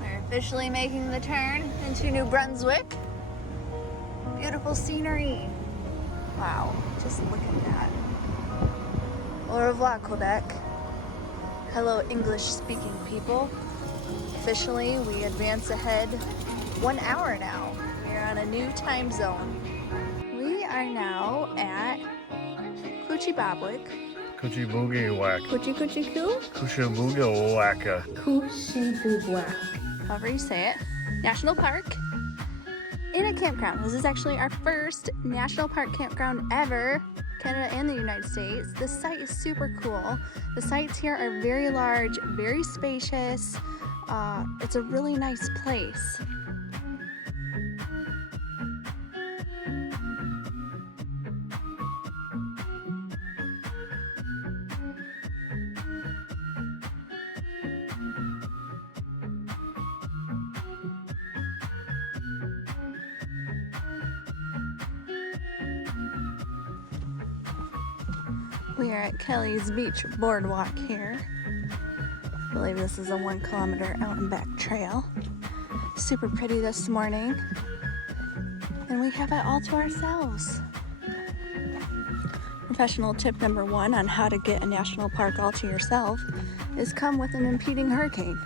We're officially making the turn into New Brunswick. Beautiful scenery. Wow, just look at that. Au revoir, Quebec. Hello, English-speaking people. Officially, we advance ahead 1 hour now. We are on a new time zone. We are now at Kouchibouguac. Kouchibouguac. Kouchibouguac? Kouchibouguac. However you say it. National Park in a campground. This is actually our first national park campground ever, Canada and the United States. This site is super cool. The sites here are very large, very spacious. It's a really nice place. We are at Kelly's Beach Boardwalk here. I believe this is a 1 kilometer out and back trail. Super pretty this morning. And we have it all to ourselves. Professional tip number 1 on how to get a national park all to yourself is come with an impeding hurricane.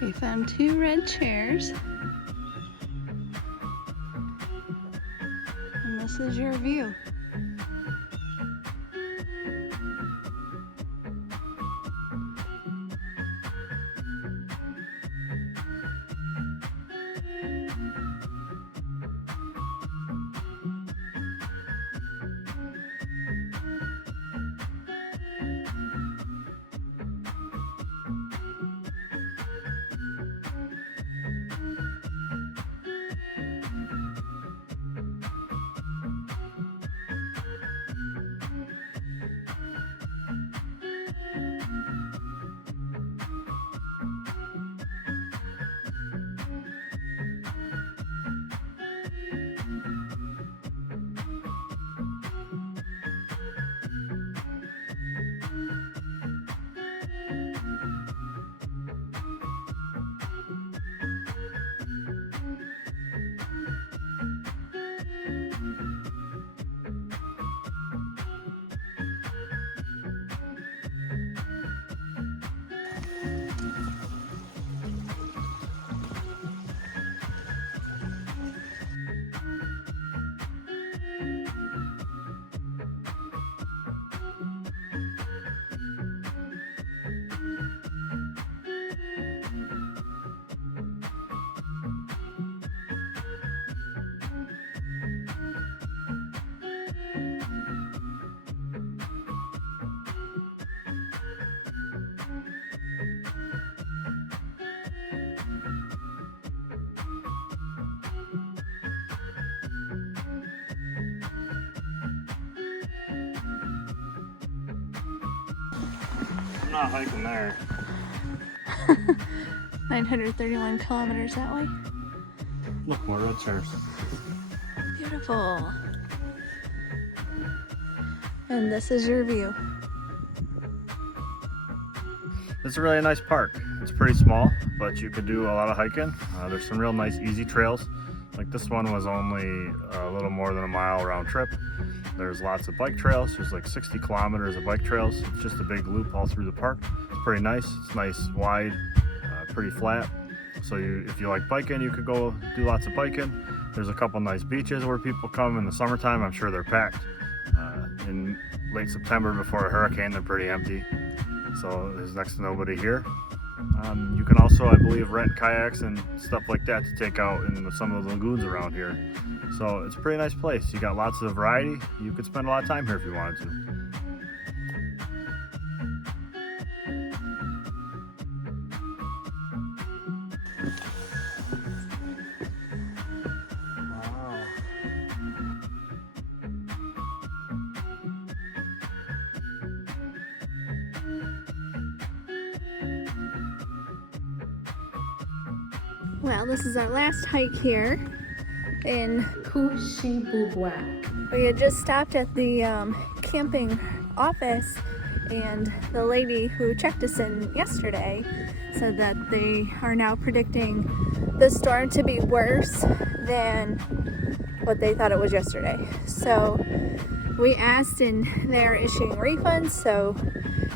We found 2 red chairs. And this is your view. I'm not hiking there. 931 kilometers that way. Look, more red chairs. Beautiful. And this is your view. It's a really nice park. It's pretty small, but you could do a lot of hiking. There's some real nice easy trails Like this one was only a little more than a mile round trip. There's lots of bike trails. There's like 60 kilometers of bike trails. It's just a big loop all through the park. It's pretty nice. It's nice, wide, pretty flat. So if you like biking, you could go do lots of biking. There's a couple nice beaches where people come in the summertime. I'm sure they're packed. In late September before a hurricane, they're pretty empty. So there's next to nobody here. You can also, I believe, rent kayaks and stuff like that to take out in some of the lagoons around here. So it's a pretty nice place. You got lots of variety. You could spend a lot of time here if you wanted to. Well, this is our last hike here in Kouchibouguac. We had just stopped at the camping office, and the lady who checked us in yesterday said that they are now predicting the storm to be worse than what they thought it was yesterday. So we asked, and they're issuing refunds, so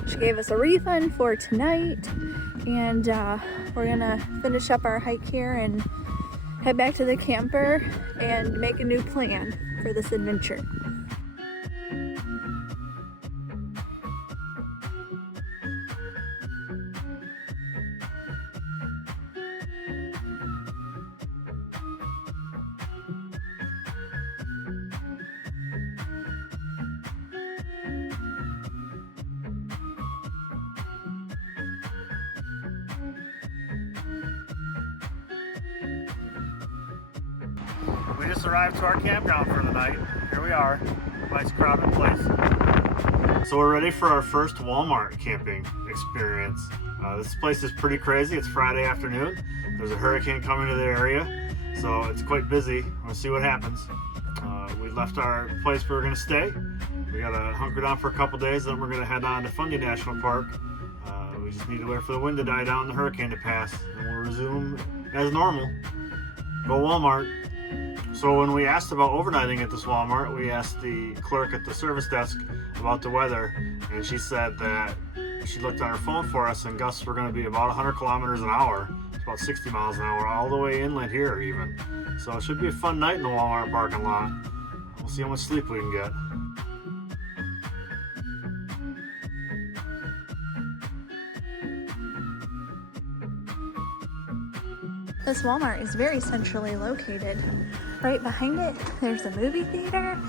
she gave us a refund for tonight, and we're gonna finish up our hike here and head back to the camper and make a new plan for this adventure. We just arrived to our campground for the night. Here we are, nice crowded place. So we're ready for our first Walmart camping experience. This place is pretty crazy. It's Friday afternoon. There's a hurricane coming to the area, so it's quite busy. We'll see what happens. We left our place where we're gonna stay. We gotta hunker down for a couple days, then we're gonna head on to Fundy National Park. We just need to wait for the wind to die down and the hurricane to pass, and we'll resume as normal. Go Walmart. So when we asked about overnighting at this Walmart, we asked the clerk at the service desk about the weather, and she said that she looked on her phone for us, and gusts were going to be about 100 kilometers an hour. It's about 60 miles an hour, all the way inland here even. So it should be a fun night in the Walmart parking lot. We'll see how much sleep we can get. This Walmart is very centrally located. Right behind it, there's a movie theater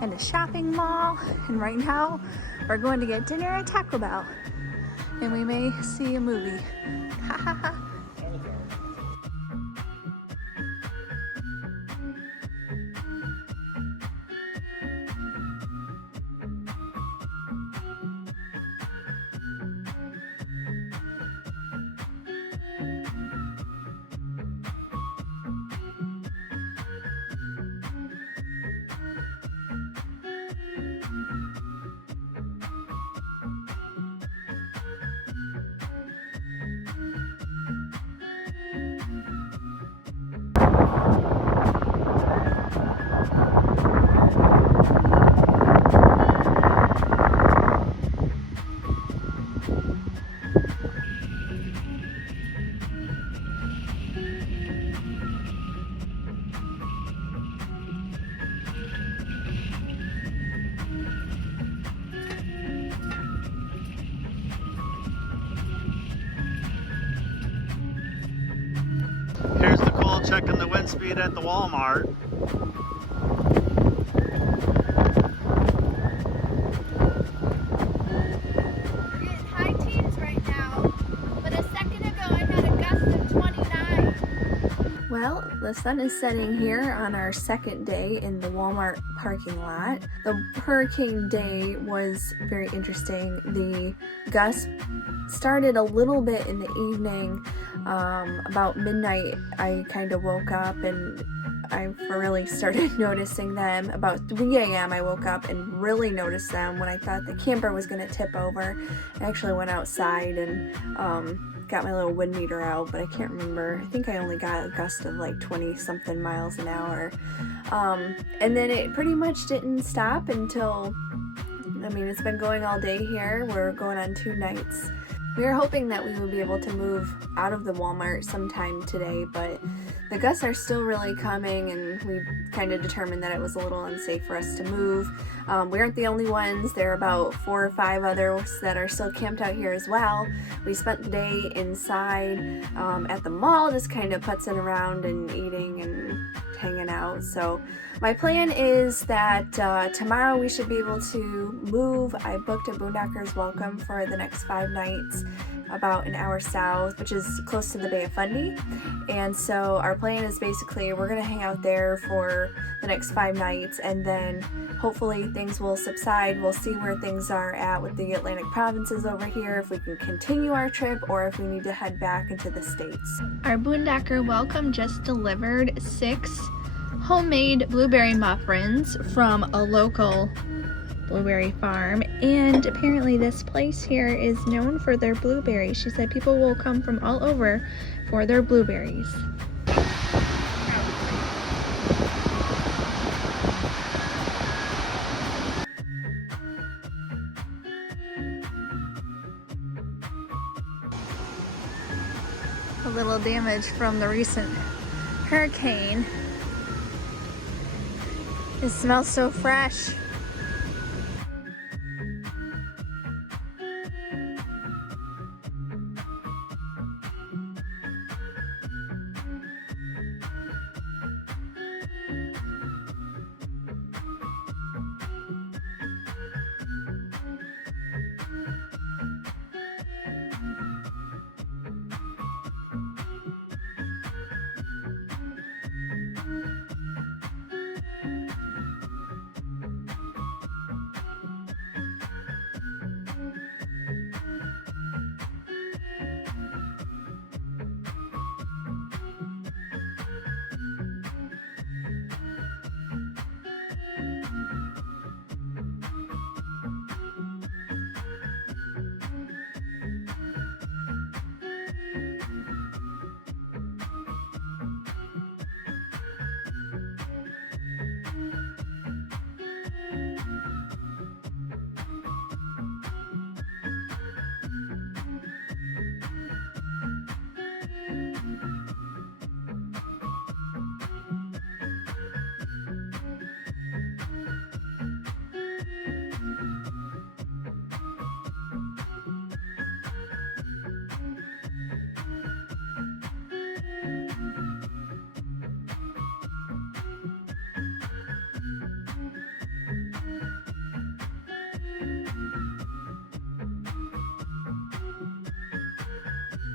and a shopping mall. And right now, we're going to get dinner at Taco Bell. And we may see a movie. Ha ha ha. Here's Nicole checking the wind speed at the Walmart. We're getting high teens right now, but a second ago I had a gust of 29. Well, the sun is setting here on our second day in the Walmart parking lot. The hurricane day was very interesting. The gusts started a little bit in the evening. About midnight, I kind of woke up and I really started noticing them. About 3 a.m. I woke up and really noticed them when I thought the camper was going to tip over. I actually went outside and got my little wind meter out, but I can't remember. I think I only got a gust of like 20 something miles an hour. And then it pretty much didn't stop until, I mean, it's been going all day here. We're going on 2 nights. We were hoping that we would be able to move out of the Walmart sometime today, but the gusts are still really coming, and we kind of determined that it was a little unsafe for us to move. We aren't the only ones. There are about 4 or 5 others that are still camped out here as well. We spent the day inside at the mall, just kind of putzing around and eating and hanging out. So my plan is that tomorrow we should be able to move. I booked a Boondockers Welcome for the next 5 nights, about an hour south, which is close to the Bay of Fundy. And so our plan is basically we're going to hang out there for the next 5 nights, and then hopefully things will subside. We'll see where things are at with the Atlantic provinces over here, if we can continue our trip or if we need to head back into the States. Our Boondocker Welcome just delivered 6 homemade blueberry muffins from a local blueberry farm, and apparently this place here is known for their blueberries. She said people will come from all over for their blueberries. A little damage from the recent hurricane. It smells so fresh.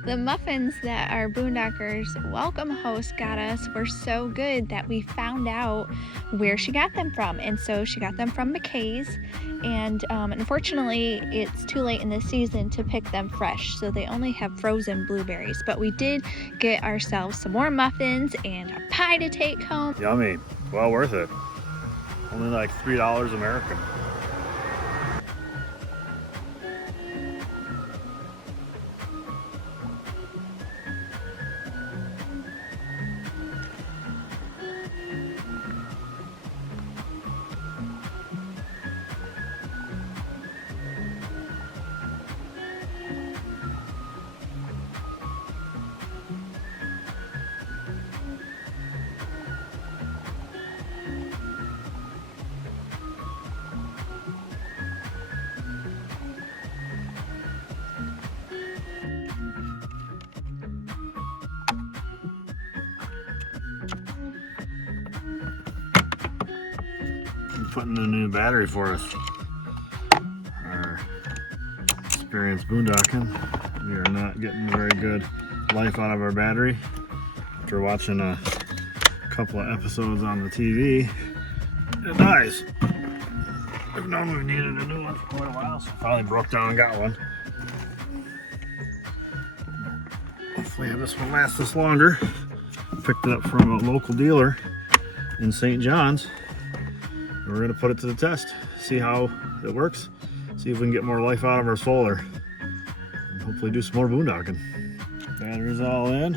The muffins that our Boondockers Welcome host got us were so good that we found out where she got them from. And so she got them from McKay's, and unfortunately it's too late in the season to pick them fresh, so they only have frozen blueberries. But we did get ourselves some more muffins and a pie to take home. Yummy. Well worth it. Only like $3 American. Putting in a new battery for us. Our experienced boondocking. We are not getting very good life out of our battery. After watching a couple of episodes on the TV, it dies. I've known we've needed a new one for quite a while, so I finally broke down and got one. Hopefully this one lasts us longer. Picked it up from a local dealer in St. John's. We're going to put it to the test, see how it works, see if we can get more life out of our solar, and hopefully do some more boondocking. Batteries all in.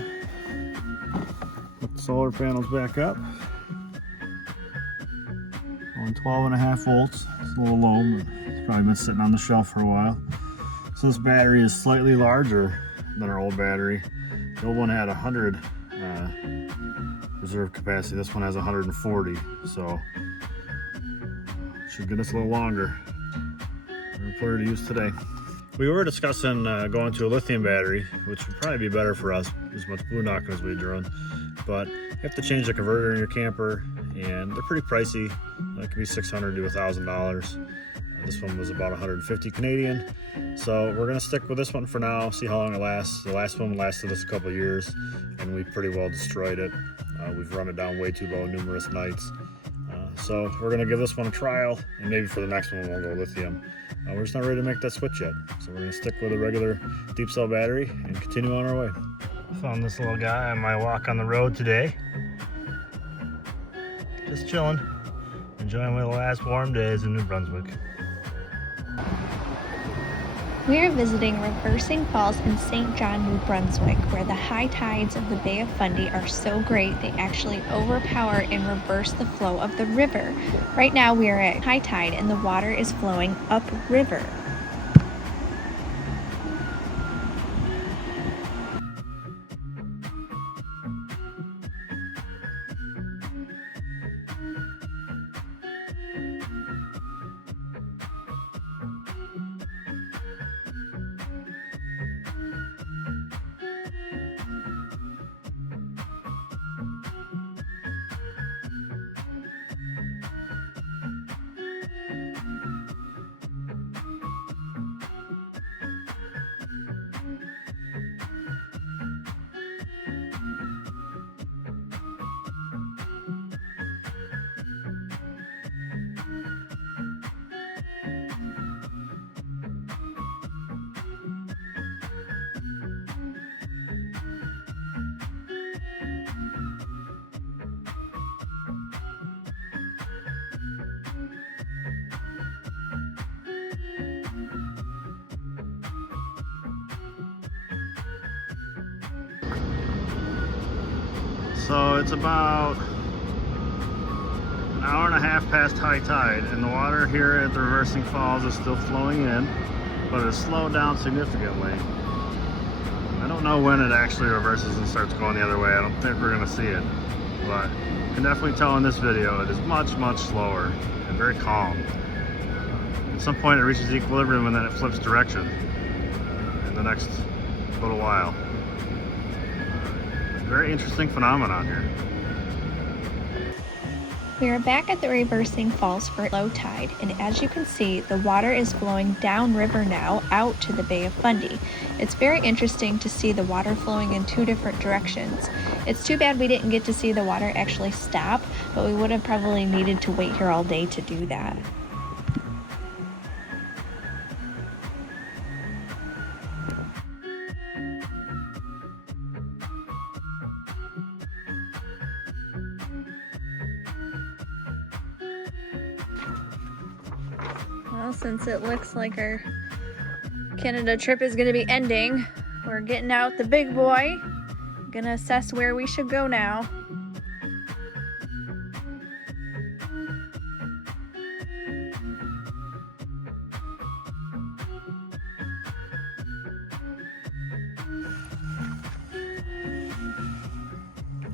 Put the solar panels back up. Only 12.5 volts. It's a little low, but it's probably been sitting on the shelf for a while. So this battery is slightly larger than our old battery. The old one had 100 reserve capacity. This one has 140, so should get us a little longer. We're gonna put her to use today. We were discussing going to a lithium battery, which would probably be better for us, as much boondocking as we run. But you have to change the converter in your camper, and they're pretty pricey. It could be $600 to $1,000. This one was about 150 Canadian. So we're gonna stick with this one for now, see how long it lasts. The last one lasted us a couple of years, and we pretty well destroyed it. We've run it down way too low numerous nights. So we're gonna give this one a trial, and maybe for the next one we'll go lithium. We're just not ready to make that switch yet. So we're gonna stick with a regular deep cell battery and continue on our way. Found this little guy on my walk on the road today. Just chilling, enjoying one of the last warm days in New Brunswick. We are visiting Reversing Falls in St. John, New Brunswick, where the high tides of the Bay of Fundy are so great they actually overpower and reverse the flow of the river. Right now we are at high tide and the water is flowing upriver. So it's about an hour and a half past high tide, and the water here at the Reversing Falls is still flowing in, but it's slowed down significantly. I don't know when it actually reverses and starts going the other way. I don't think we're going to see it, but you can definitely tell in this video it is much, much slower and very calm. At some point it reaches equilibrium and then it flips direction in the next little while. Very interesting phenomenon here. We are back at the Reversing Falls for low tide, and as you can see, the water is flowing downriver now out to the Bay of Fundy. It's very interesting to see the water flowing in two different directions. It's too bad we didn't get to see the water actually stop, but we would have probably needed to wait here all day to do that. Well, since it looks like our Canada trip is going to be ending, we're getting out the big boy. Gonna assess where we should go now.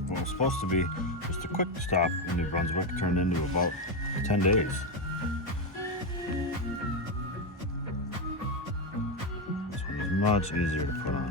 Well, it was supposed to be just a quick stop in New Brunswick, turned into about 10 days. This one is much easier to put on.